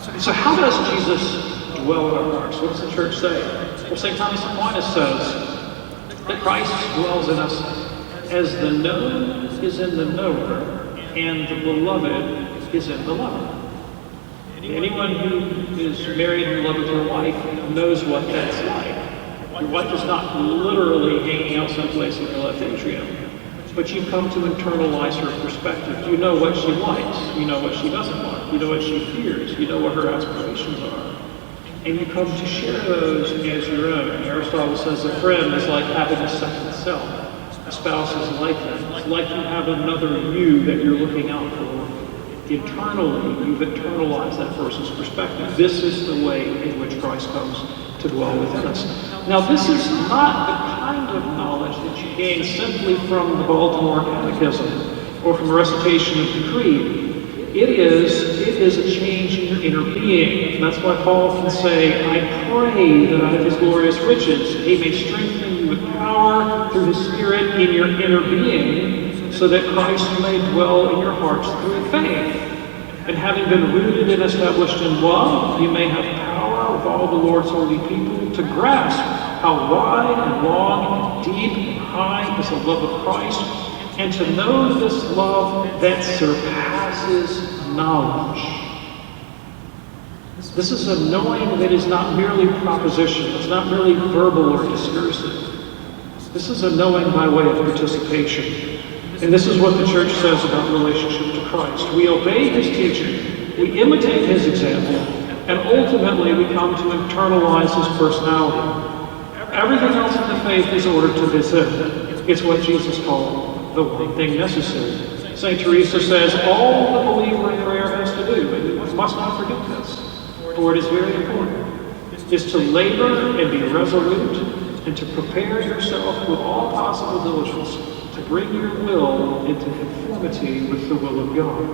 So how does Jesus dwell in our hearts? What does the church say? Well, St. Thomas Aquinas says that Christ dwells in us as the known is in the knower and the beloved is in the lover. Anyone who is married and in love with her wife knows what that's like. Your wife is not literally hanging out someplace in your left atrium, but you've come to internalize her perspective. You know what she likes. You know what she doesn't like. You know what she fears. You know what her aspirations are. And you come to share those as your own. Aristotle says a friend is like having a second self. A spouse is like that. It's like you have another you that you're looking out for. Internally, you've internalized that person's perspective. This is the way in which Christ comes to dwell within us. Now, this is not the kind of knowledge that you gain simply from the Baltimore Catechism or from a recitation of the Creed. It is a change in your inner being. And that's why Paul can say, I pray that out of his glorious riches he may strengthen you with power through his Spirit in your inner being, so that Christ may dwell in your hearts through faith. And having been rooted and established in love, you may have power with all the Lord's holy people to grasp how wide and long and deep and high is the love of Christ, and to know this love that surpasses knowledge. This is a knowing that is not merely propositional. It's not merely verbal or discursive. This is a knowing by way of participation. And this is what the church says about relationship to Christ. We obey his teaching, we imitate his example, and ultimately we come to internalize his personality. Everything else in the faith is ordered to this end. It's what Jesus called the one thing necessary. St. Teresa says all the believer in prayer has to do, and we must not forget this, for it is very important, is to labor and be resolute, and to prepare yourself with all possible diligence to bring your will into conformity with the will of God.